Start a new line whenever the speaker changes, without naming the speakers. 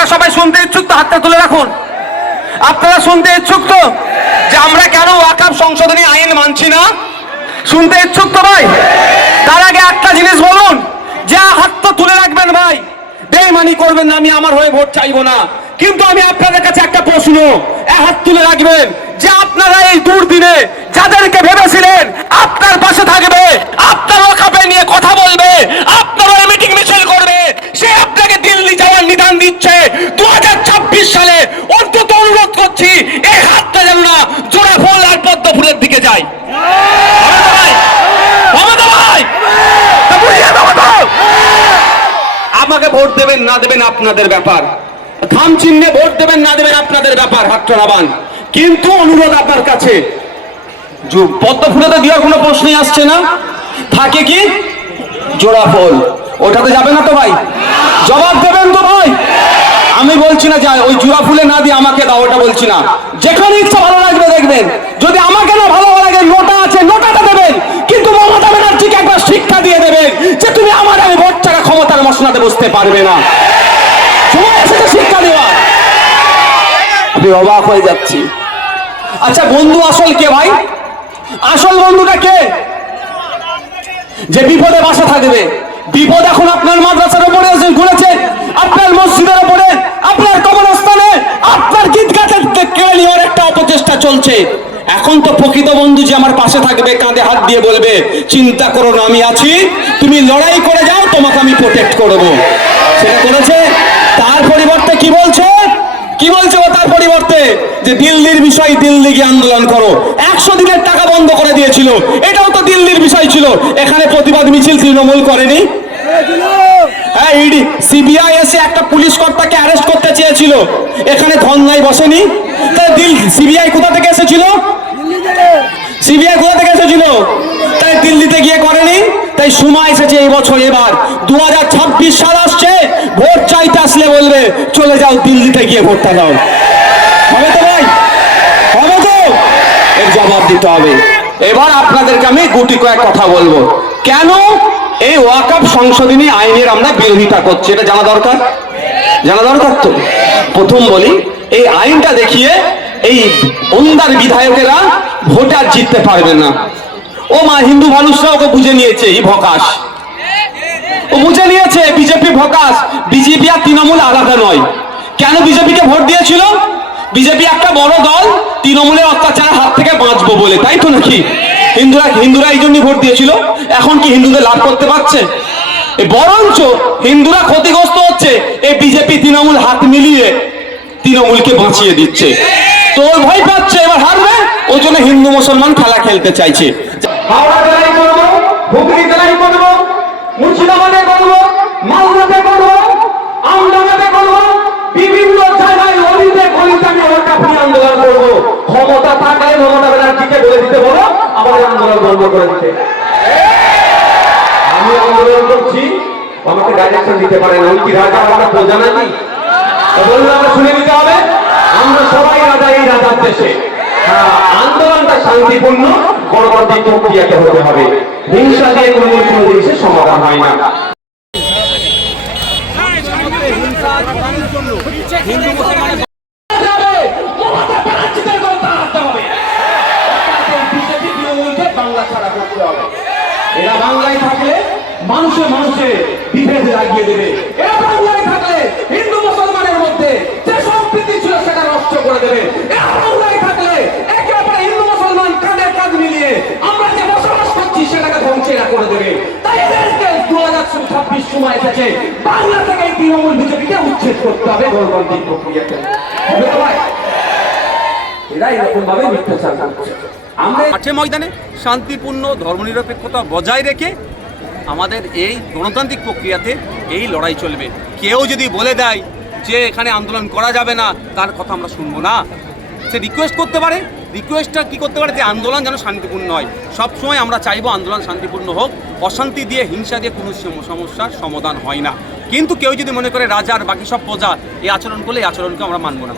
আপনারা সবাই শুনতে ইচ্ছুক তো, হাতটা তুলে রাখুন। আপনারা শুনতে ইচ্ছুক তো? যে আমরা কেন ওয়াকাব সংশোধনী আইন মানছি না? শুনতে ইচ্ছুক তো ভাই? তার আগে একটা জিনিস বলুন, যে হাতটা তুলে রাখবেন ভাই বেমানি করবেন না, আমি আমার হয়ে ভোট চাইব না। কিন্তু আমি আপনাদের কাছে একটা প্রশ্ন হাত তুলে রাখবেন, যে আপনারা এই দুর্দিনে যাদেরকে ভেবেছিলেন আপনার পাশে থাকবে, আপনার ওখাপে নিয়ে কথা বলবে, আপনারা মিটিং মিছিল করবে সে আপনাকে দিল্লি যাওয়ার নিদান দিচ্ছে দু সালে অন্তত অনুরোধ করছি এই হাতটা যেন না জোড়া ফুল আর পদ্ম ফুলের দিকে যায় হবে তো ভাই? আমাকে ভোট দেবেন, না দেবেন আপনাদের ব্যাপার। থাম চিহ্নে ভোট দেবেন, না দেবেন আপনাদের ব্যাপার হাতটা নাবান কিন্তু অনুরোধ আপনার কাছে। পদ্ম ফুলে তো দেওয়ার কোনো প্রশ্নই আসছে না? থাকে কি? জোড়া ফুল। ওটাতে যাবে না তো ভাই? জবাব দেবেন তো ভাই? আমি বলছি না যে ওই জোড়া ফুলে না দিয়ে আমাকে দাও, ওটা বলছি না। যেখানে ইচ্ছা ভালো লাগবে দেখবেন। যদি আমাকে না ভালো লাগে নোটা আছে নোটাটা দেবেন কিন্তু মমতা ব্যানার্জিকে একবার শিক্ষা দিয়ে দেবেন যে তুমি আমার আমি ভোট টাকা ক্ষমতার মশলাতে বুঝতে পারবে না। সময় এসেছে শিক্ষা আমি অবাক হয়ে যাচ্ছি। আচ্ছা বন্ধু আসল কে ভাই? আসল বন্ধুটা কে? যে বিপদে বাসা থাকবে। বিপদ এখন আপনার মাদ্রাসার উপরে ঘুরেছে, আপনার মসজিদের উপরে, আপনার কবরস্থানে, আপনার গীত গাতে কেড়ে নেওয়ার একটা অপচেষ্টা চলছে। এখন তো প্রকৃত বন্ধু যে আমার পাশে থাকবে, কাঁধে হাত দিয়ে বলবে, চিন্তা করো না, আমি আছি। তুমি লড়াই করে যাও, তোমাকে আমি প্রোটেক্ট করব সেটা করেছে। তার পরিবর্তে কি বলছে? কি বলছে ও তার পরিবর্তে? যে দিল্লির বিষয় দিল্লি গিয়ে আন্দোলন করো। একশো দিনের টাকা বন্ধ করে দিয়েছিল। এটাও তো দিল্লির বিষয় ছিল। এখানে প্রতিবাদ মিছিল তৃণমূল করেনি। হ্যাঁ ইডি, সিবিআই এসে একটা পুলিশ কর্তাকে অ্যারেস্ট করতে চেয়েছিল। এখানে ধন্যায় বসেনি। দিল, সিবিআই কোথা থেকে এসেছিল? সিবিআই কোথা থেকে এসেছিল? তাই দিল্লিতে গিয়ে করেনি, তাই সময় এসেছে এই বছর এবার। দু হাজার ছাব্বিশ সাল আসছে, ভোট চাইতে আসলে বলবে, চলে যাও দিল্লিতে গিয়ে ভোটটা দাও হবে তো ভাই? হবে তো? এর জবাব দিতে হবে। এবার আপনাদেরকে আমি গুটি কয়েক কথা বলব। কেন এই ওয়াকআপ সংশোধনী আইনের আমরা বিরোধিতা করছি? এটা জানা দরকার? জানা দরকার তো? প্রথম বলি, এই আইনটা দেখিয়ে এই ওন্দার বিধায়কেরা ভোটে আর জিততে পারবে না। ও মা, হিন্দু মানুষরা ওকে বুঝে নিয়েছে, এই ভকাশ। ও বুঝে নিয়েছে, বিজেপি ভকাস বিজেপি আর তৃণমূল আলাদা নয়। কেন বিজেপিকে ভোট দিয়েছিল? বিজেপি একটা বড় দল, তৃণমূলের অত্যাচারের হাত থেকে বাঁচবো বলে, তাই তো নাকি? হিন্দুরা হিন্দুরা এই জন্যই ভোট দিয়েছিল। এখন কি হিন্দুদের লাভ করতে পারছে? বরঞ্চ হিন্দুরা ক্ষতিগ্রস্ত হচ্ছে, এই বিজেপি তৃণমূল হাত মিলিয়ে তৃণমূলকে বাঁচিয়ে দিচ্ছে। তো ওই ভয় পাচ্ছে, এবার হারবে? ওই জন্য হিন্দু মুসলমান খেলা খেলতে চাইছে। হাওড়া করব, হুগলি করব, মুর্শিদাবাদে আমদাবাদে বিভিন্ন আমি করব। মমতা বলে দিতে আমি আমাকে ডাইরেকশন দিতে পারেন। ওই কি রাজা? আমরা বোঝা নাকি বললে আমরা শুনে নিতে হবে। আমরা সবাই রাজা এই রাজার দেশে। আন্দোলনটা শান্তিপূর্ণ, পরবর্তী প্রক্রিয়াতে হতে হবে। হিংসা দিয়ে কোনো কোনো জিনিসের সমাধান হয় না। বাংলায় থাকলে মানুষে মানুষে বিভেদ লাগিয়ে দেবে। এরা বাংলায় থাকলে হিন্দু মুসলমানের মধ্যে নষ্ট করে দেবে। থাকলে একে অপরে হিন্দু মুসলমান কাঁধে কাঁধ মিলিয়ে আমরা যে বসবাস করছি সেটাকে করে দেবে। তাই দু হাজার ছাব্বিশ সময় এসেছে বাংলা থেকে এই তৃণমূল বিজেপিকে উচ্ছেদ করতে হবে গণতান্ত্রিক আমরা
মাঠে ময়দানে শান্তিপূর্ণ ধর্মনিরপেক্ষতা বজায় রেখে আমাদের এই গণতান্ত্রিক প্রক্রিয়াতে এই লড়াই চলবে। কেউ যদি বলে দেয় যে এখানে আন্দোলন করা যাবে না, তার কথা আমরা শুনব না। সে রিকোয়েস্ট করতে পারে রিকোয়েস্টটা কি করতে পারে? যে আন্দোলন যেন শান্তিপূর্ণ হয়। সবসময় আমরা চাইব আন্দোলন শান্তিপূর্ণ হোক, অশান্তি দিয়ে, হিংসা দিয়ে কোনো সমস্যার সমাধান হয় না। কিন্তু কেউ যদি মনে করে রাজার বাকি সব প্রজা, এই আচরণ করলে এই আচরণকে আমরা মানব না।